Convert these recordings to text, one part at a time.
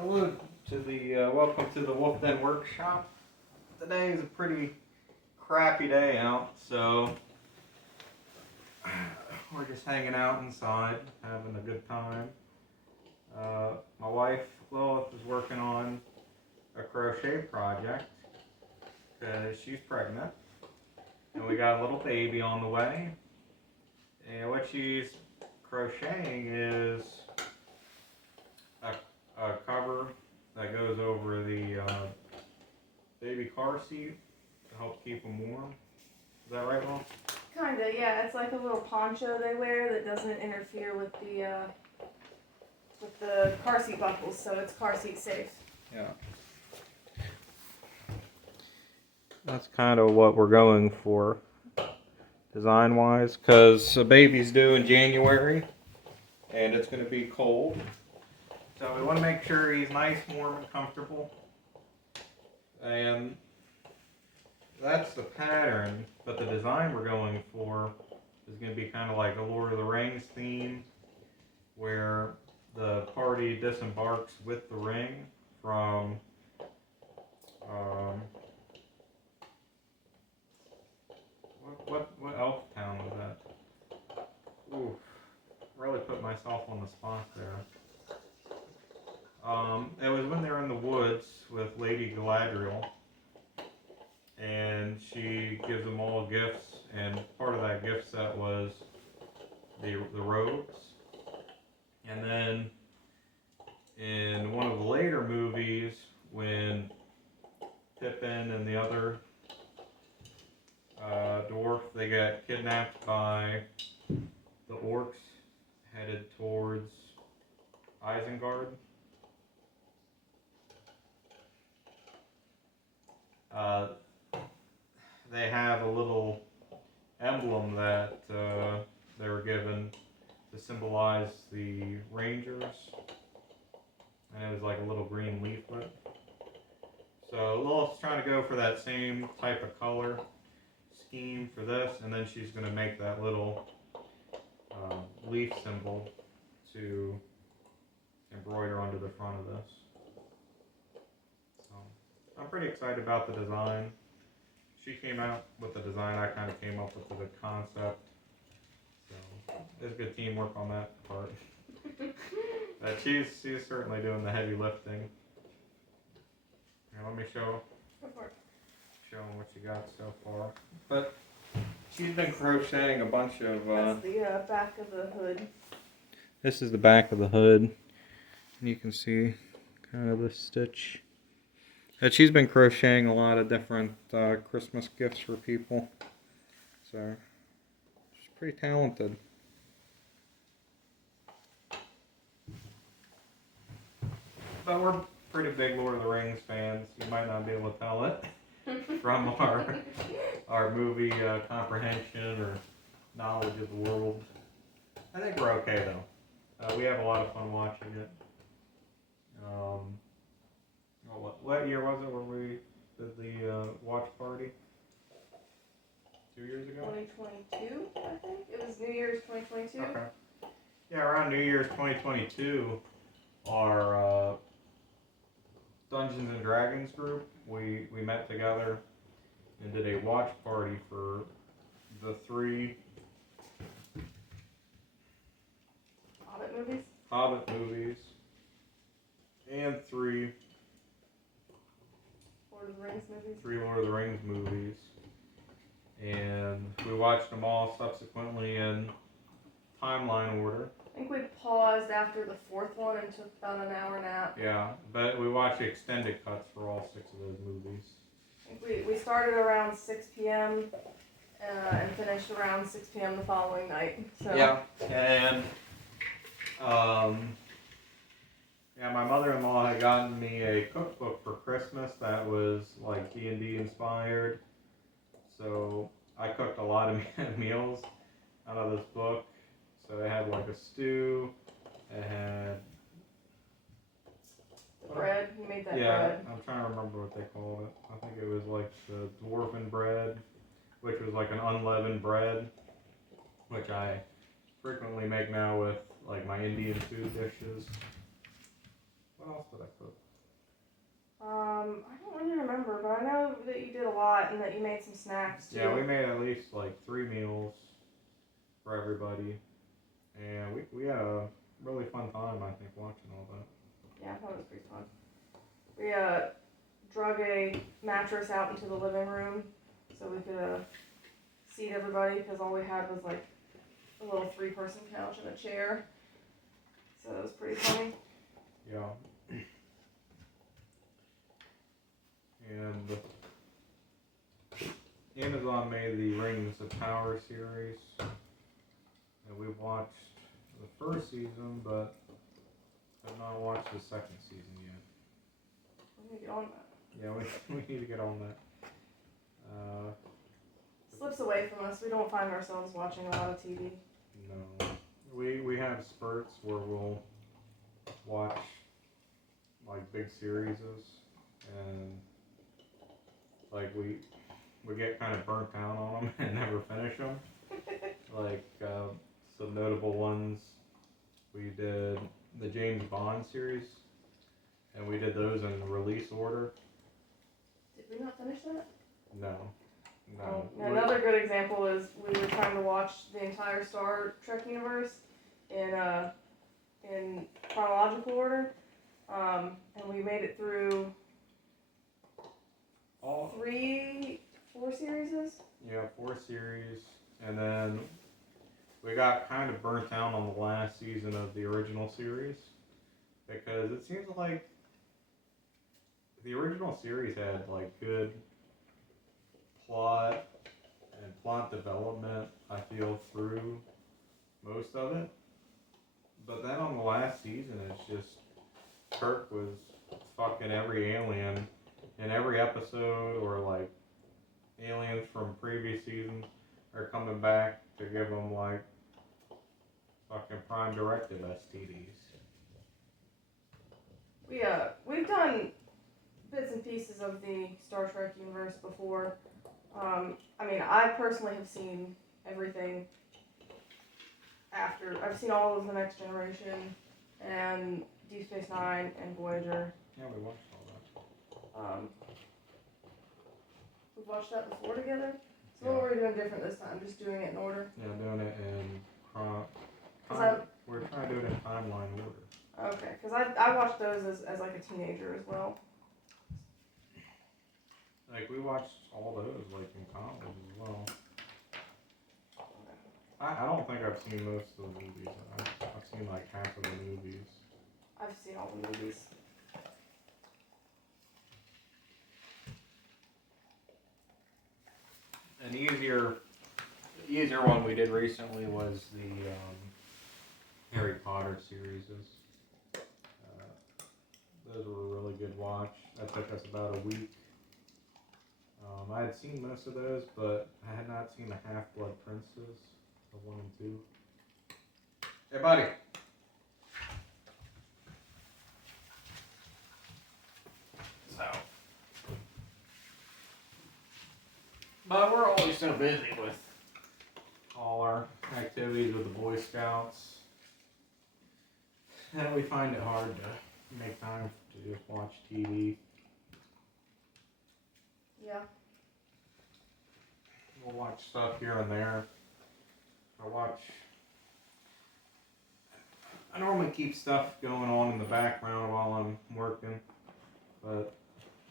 Hello to the welcome to the Wolf Den Workshop. Today is a pretty crappy day out, so we're just hanging out inside, having a good time. My wife Lilith is working on a crochet project because she's pregnant, and we got a little baby on the way. And what she's crocheting is a cover that goes over the baby car seat to help keep them warm. Is that right, Mom? Kinda, yeah. It's like a little poncho they wear that doesn't interfere with the car seat buckles, so it's car seat safe. Yeah. That's kind of what we're going for, design-wise, because a baby's due in January, and it's going to be cold. So we want to make sure he's nice, warm, and comfortable. And that's the pattern, but the design we're going for is going to be kind of like a Lord of the Rings theme, where the party disembarks with the ring from what elf town was that? Ooh, really put myself on the spot there. It was when they were in the woods with Lady Galadriel, and she gives them all gifts, and part of that gift set was the robes. And then in one of the later movies, when Pippin and the other dwarf, they get kidnapped by the orcs headed towards Isengard. They have a little emblem that they were given to symbolize the Rangers, and it was like a little green leaflet. So Lilith's trying to go for that same type of color scheme for this, and then she's going to make that little leaf symbol to embroider onto the front of this. So I'm pretty excited about the design. She came out with the design, I kind of came up with the concept. So there's good teamwork on that part. But she's certainly doing the heavy lifting. Here, let me show them what you got so far. But she's been crocheting a bunch of... That's the back of the hood. This is the back of the hood. And you can see kind of the stitch. And she's been crocheting a lot of different Christmas gifts for people. So she's pretty talented. But we're pretty big Lord of the Rings fans. You might not be able to tell it from our movie comprehension or knowledge of the world. I think we're okay though. We have a lot of fun watching it. What year was it when we did the watch party? 2 years ago? 2022, I think. It was New Year's 2022. Okay. Yeah, around New Year's 2022, our Dungeons and Dragons group, we met together and did a watch party for the 3 Hobbit movies and 3 Lord of the Rings movies. And we watched them all subsequently in timeline order. I think we paused after the 4th one and took about an hour nap. Yeah, but we watched extended cuts for all 6 of those movies. I think we started around 6 p.m. And finished around 6 p.m. the following night. So. Yeah, and my mother-in-law had gotten me a cookbook for Christmas that was like D&D inspired. So I cooked a lot of meals out of this book. So it had like a stew, it had... The bread, you made that bread. Yeah, I'm trying to remember what they called it. I think it was like the dwarven bread, which was like an unleavened bread, which I frequently make now with like my Indian food dishes. What else did I cook? I don't really remember, but I know that you did a lot and that you made some snacks too. Yeah, we made at least like 3 meals for everybody, and we had a really fun time, I think, watching all that. Yeah, I thought it was pretty fun. We drug a mattress out into the living room so we could seat everybody, because all we had was like a little 3-person couch and a chair. So that was pretty funny. Yeah. And Amazon made the Rings of Power series, and we've watched the first season, but have not watched the second season yet. We need to get on that. Yeah, we need to get on that. Slips away from us. We don't find ourselves watching a lot of TV. No. We have spurts where we'll watch like big series, and like we get kind of burnt out on them and never finish them. Like some notable ones, we did the James Bond series, and we did those in release order. Did we not finish that? No. Another good example is we were trying to watch the entire Star Trek universe in chronological order, and we made it through all 4 series. Yeah, 4 series, and then we got kind of burnt out on the last season of the original series, because it seems like the original series had like good plot and plot development, I feel, through most of it. But then on the last season, it's just Kirk was fucking every alien in every episode, or like aliens from previous seasons are coming back to give them like fucking prime directive STDs. We've done bits and pieces of the Star Trek universe before. I mean, I personally have seen everything after. I've seen all of The Next Generation and Deep Space Nine and Voyager. Yeah, we watched all that. We've watched that before together. So what were we doing different this time? Just doing it in order? Yeah, doing it in we're trying to do it in timeline order. Okay, because I watched those as like a teenager as well. Like, we watched all those, like, in college as well. I don't think I've seen most of the movies. I've seen, like, half of the movies. I've seen all the movies. An easier one we did recently was the Harry Potter series. Those were a really good watch. That took us about a week. I had seen most of those, but I had not seen the Half-Blood Princes of 1 and 2. Hey, buddy. So, but we're always so busy with all our activities with the Boy Scouts that we find it hard to make time to just watch TV. Yeah. We'll watch stuff here and there. I normally keep stuff going on in the background while I'm working, but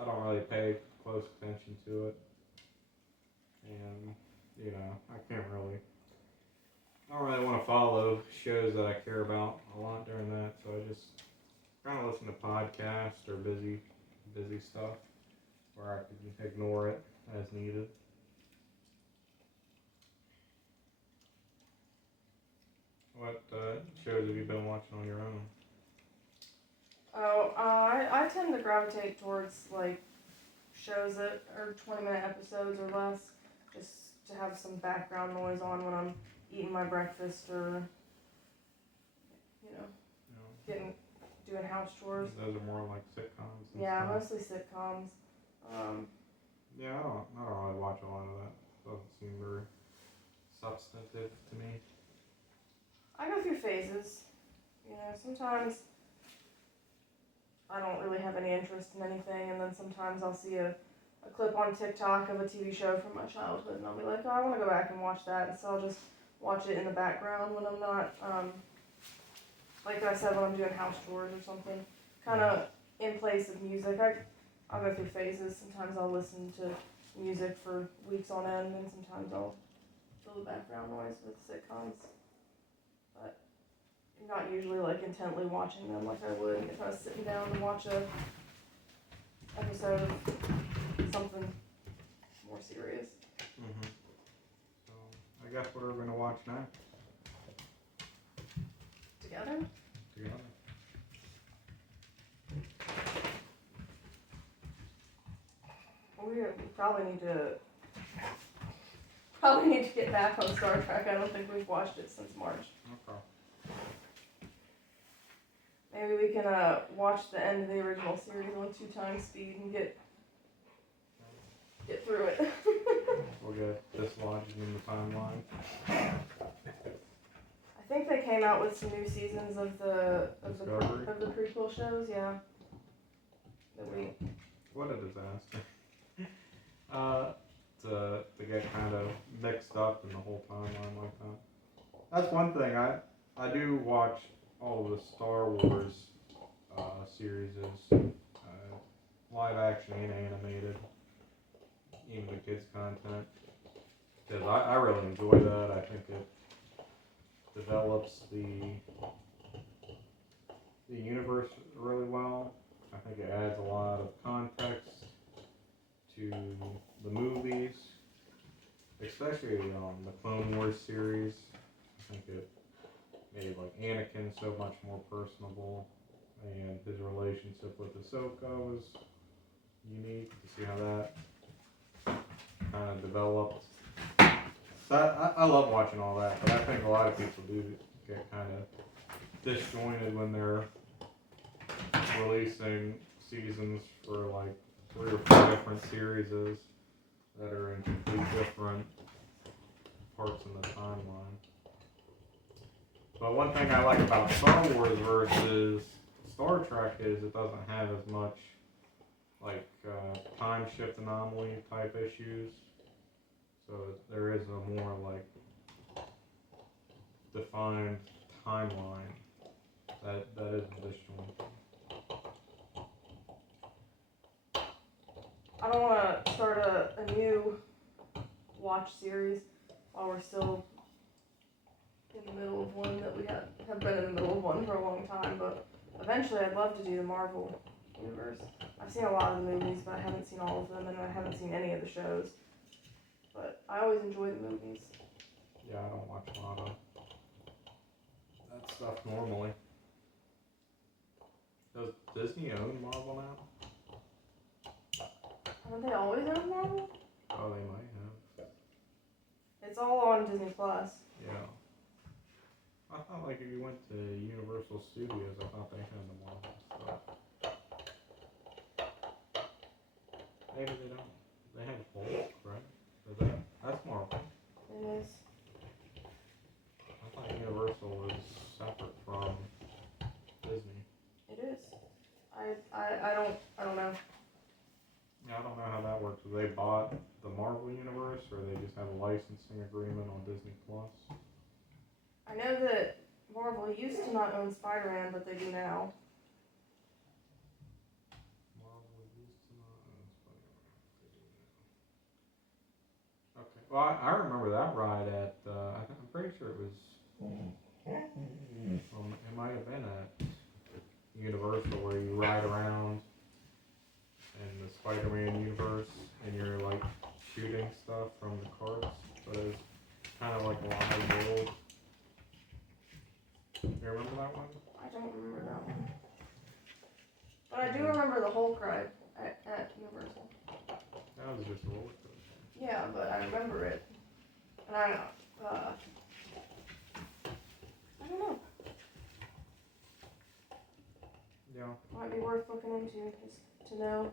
I don't really pay close attention to it. And, you know, I don't really want to follow shows that I care about a lot during that, so I just kind of listen to podcasts or busy stuff where I can ignore it as needed. What shows have you been watching on your own? Oh, I tend to gravitate towards like shows that are 20-minute episodes or less, just to have some background noise on when I'm eating my breakfast or, you know, doing house chores. Those are more like sitcoms. Yeah, stuff. mostly sitcoms. Yeah, I don't really watch a lot of that. Doesn't seem very substantive to me. I go through phases. You know, sometimes I don't really have any interest in anything, and then sometimes I'll see a clip on TikTok of a TV show from my childhood, and I'll be like, oh, I want to go back and watch that, and so I'll just watch it in the background when I'm not, like I said, when I'm doing house chores or something, kind of in place of music. I'll go through phases. Sometimes I'll listen to music for weeks on end, and sometimes I'll fill the background noise with sitcoms. But I'm not usually like intently watching them like I would if I was sitting down to watch a episode of something more serious. Mm-hmm. So I guess what are we gonna watch now? Together? Together. Well, we probably need to get back on Star Trek. I don't think we've watched it since March. Okay. Maybe we can watch the end of the original series on 2x speed and get through it. We'll get dislodged in the timeline. I think they came out with some new seasons of the prequel shows. Yeah. What a disaster. To get kind of mixed up in the whole timeline like that. That's one thing. I do watch all of the Star Wars series, live action and animated, even the kids content, because I really enjoy that. I think it develops the universe really well. I think it adds a lot of context to the movies, especially the Clone Wars series. I think it made like Anakin so much more personable, and his relationship with Ahsoka was unique to see how that kind of developed. So I love watching all that, but I think a lot of people do get kind of disjointed when they're releasing seasons for like 3 or 4 different series that are in completely different parts in the timeline. But one thing I like about Star Wars versus Star Trek is it doesn't have as much like time shift anomaly type issues. So there is a more like defined timeline that isn't disjointed. I don't want to start a new watch series while we're still in the middle of one that we have been in the middle of one for a long time, but eventually I'd love to do the Marvel universe. I've seen a lot of the movies, but I haven't seen all of them, and I haven't seen any of the shows. But I always enjoy the movies. Yeah, I don't watch a lot of that stuff normally. Does Disney own Marvel now? Haven't they always owned Marvel? Oh, they might have. It's all on Disney Plus. Yeah. I thought like if you went to Universal Studios, I thought they had the Marvel stuff. Maybe they don't. They have Hulk, right? That's Marvel. It is. I thought Universal was separate from Disney. It is. I don't know. Yeah, I don't know how that works. Do they bought the Marvel universe, or they just have a licensing agreement on Disney Plus? I know that Marvel used to not own Spider-Man, but they do now. Marvel used to not own Spider-Man. Okay. Well, I remember that ride at. I'm pretty sure it was. It might have been at Universal where you ride around in the Spider-Man universe and you're like shooting stuff from the carts, but it was kind of like a live world. You remember that one? I don't remember that one. But I do remember the Hulk ride at Universal. That was just a roller coaster. Yeah, but I remember it. And I don't know. Yeah. Might be worth looking into just to know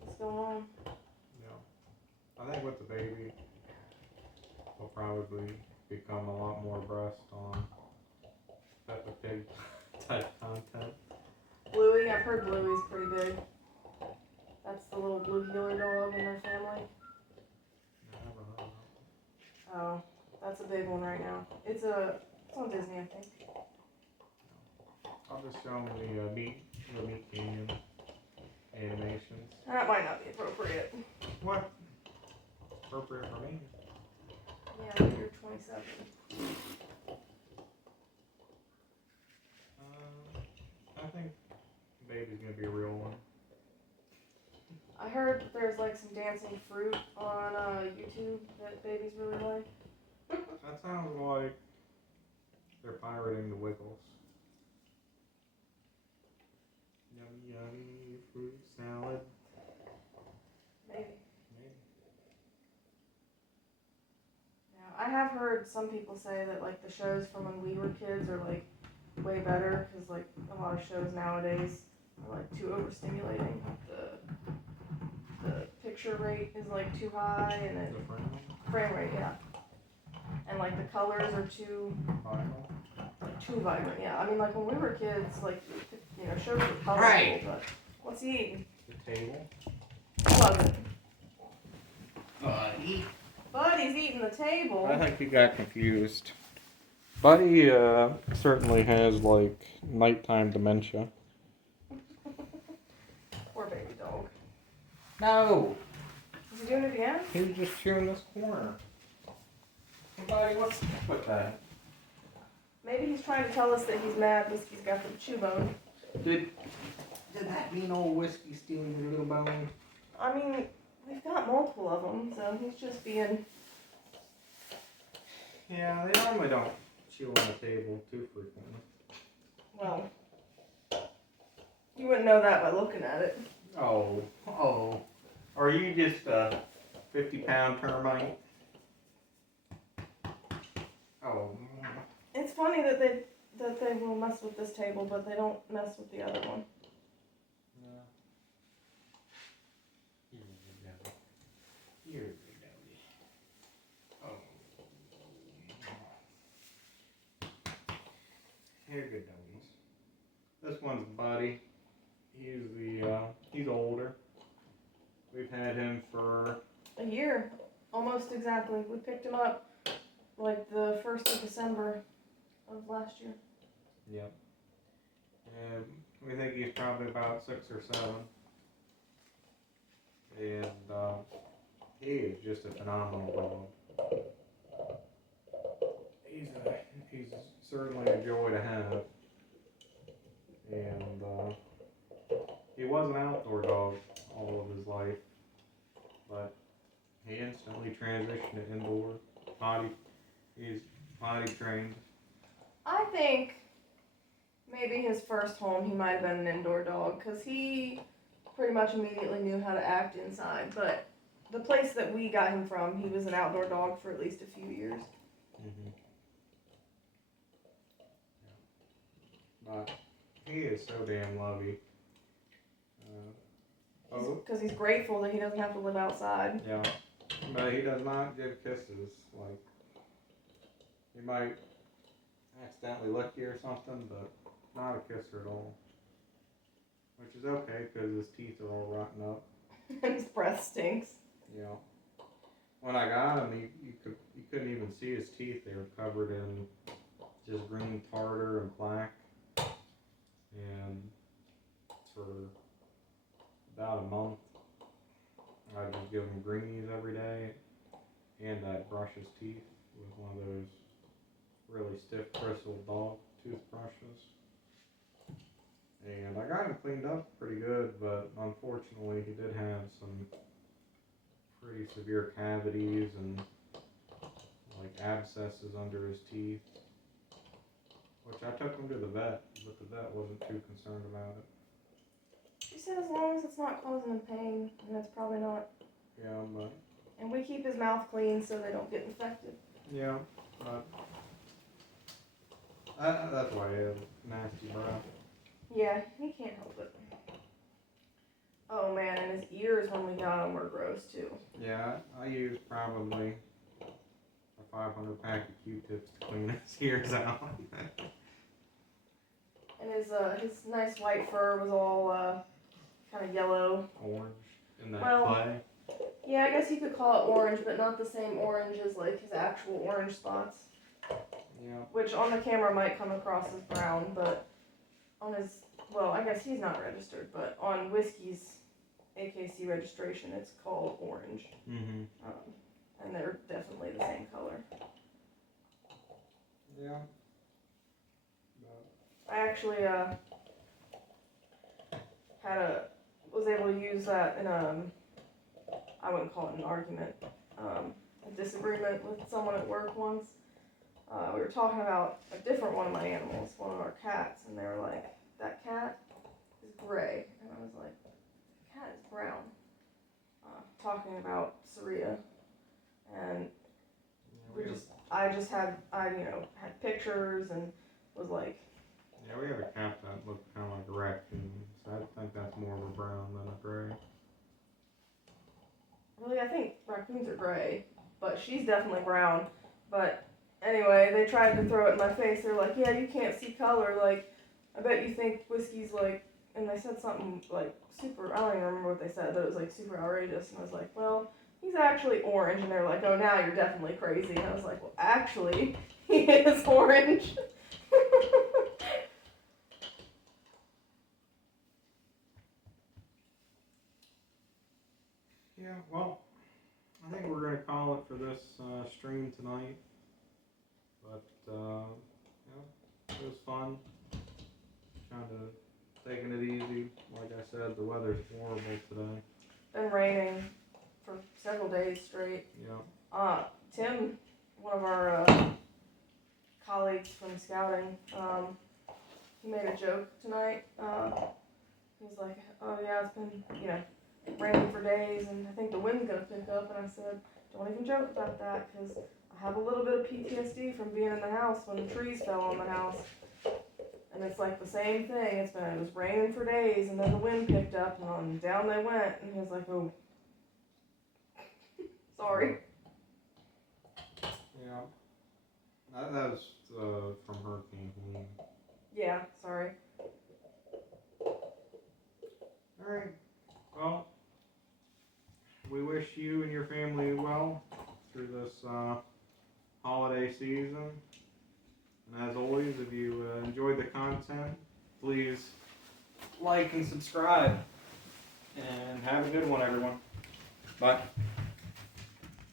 what's going on. Yeah. I think with the baby, we'll probably become a lot more abreast on Peppa Pig type content. Bluey, Yeah, I've heard Bluey's pretty big. That's the little blue heeler dog in their family. Never heard of it. Oh, that's a big one right now. It's on Disney, I think. I'll just show them the meat canyon animations. That might not be appropriate. What? Appropriate for me? Yeah, but you're 27. I think baby's gonna be a real one. I heard that there's like some dancing fruit on YouTube that babies really like. That sounds like they're pirating the Wiggles. Yummy, yummy fruit salad. Maybe. Maybe. Yeah, I have heard some people say that like the shows from when we were kids are like way better because like a lot of shows nowadays are like too overstimulating. The picture rate is like too high and it frame rate, yeah. And like the colors are too vibrant, yeah. I mean like when we were kids, like you know, shows were colorful, Right. but what's he eating? The table. Wasn't. Buddy. Buddy's eating the table. I think he got confused. Buddy certainly has like nighttime dementia. Poor baby dog. No. Is he doing it again? He was just chewing this corner. Hey, Buddy, what's up with that? Maybe he's trying to tell us that he's mad because he's got the chew bone. Did that mean old whiskey stealing your little bone? I mean, we've got multiple of them, so he's just being... Yeah, they normally don't chew on the table too frequently. Well, you wouldn't know that by looking at it. Oh. Are you just a 50-pound termite? Oh. It's funny that they will mess with this table, but they don't mess with the other one. Yeah. Here we go. Oh. Here good doggies. This one's Buddy. He's older. We've had him for A year, almost exactly. We picked him up like the 1st of December of last year. Yep. And we think he's probably about 6 or 7. And he is just a phenomenal dog. He's certainly a joy to have. And he was an outdoor dog all of his life, but he instantly transitioned to indoor. He's potty trained. I think maybe his first home he might have been an indoor dog because he pretty much immediately knew how to act inside. But the place that we got him from, he was an outdoor dog for at least a few years. Mm-hmm. Yeah. But he is so damn lovey. Because he's grateful that he doesn't have to live outside. Yeah, but he does not give kisses. Like, he might accidentally lick you or something, but not a kisser at all. Which is okay, because his teeth are all rotten up. And his breath stinks. Yeah. When I got him, you couldn't even see his teeth. They were covered in just green tartar and plaque. And for about a month, I'd just give him greenies every day, and I'd brush his teeth with one of those really stiff bristled dog toothbrushes. And I got him cleaned up pretty good, but unfortunately he did have some pretty severe cavities and like abscesses under his teeth, which I took him to the vet, but the vet wasn't too concerned about it. She said as long as it's not causing him pain, and it's probably not. Yeah, but... And we keep his mouth clean so they don't get infected. Yeah, but... that's why he has nasty breath. Yeah, he can't help it. Oh man, and his ears when we got him were gross too. Yeah, I used probably a 500 pack of Q-tips to clean his ears out. And his nice white fur was all kind of yellow. Orange in that Well, clay. Yeah, I guess you could call it orange, but not the same orange as like his actual orange spots. Yeah. Which on the camera might come across as brown, but on his, well, I guess he's not registered, but on Whiskey's AKC registration, it's called orange. Mm-hmm. And they're definitely the same color. Yeah. I actually was able to use that in I wouldn't call it an argument, a disagreement with someone at work once. We were talking about a different one of my animals, one of our cats, and they were like, that cat is gray. And I was like, the cat is brown. Talking about Saria. And I had pictures and was like. Yeah, we have a cat that looked kind of like a raccoon, so I think that's more of a brown than a gray. Really, I think raccoons are gray, but she's definitely brown. But anyway, they tried to throw it in my face. They're like, yeah, you can't see color. Like, I bet you think Whiskey's like, and they said something like super, I don't even remember what they said, but it was like super outrageous. And I was like, well, he's actually orange. And they're like, oh, now you're definitely crazy. And I was like, well, actually, he is orange. Yeah, well, I think we're going to call it for this stream tonight. But, it was fun. Kind of taking it easy. Like I said, the weather's horrible today. Been raining for several days straight. Yeah. Tim, one of our colleagues from scouting, he made a joke tonight. He's like, oh yeah, it's been, raining for days, and I think the wind's gonna pick up. And I said, don't even joke about that, because I have a little bit of PTSD from being in the house when the trees fell on the house. And it's like the same thing. It was raining for days, and then the wind picked up, and down they went. And he was like, oh, sorry. Yeah. That was from Hurricane Helene. Yeah, sorry. Alright. Well, we wish you and your family well through this holiday season. And as always, if you enjoyed the content, please like and subscribe. And have a good one, everyone. Bye.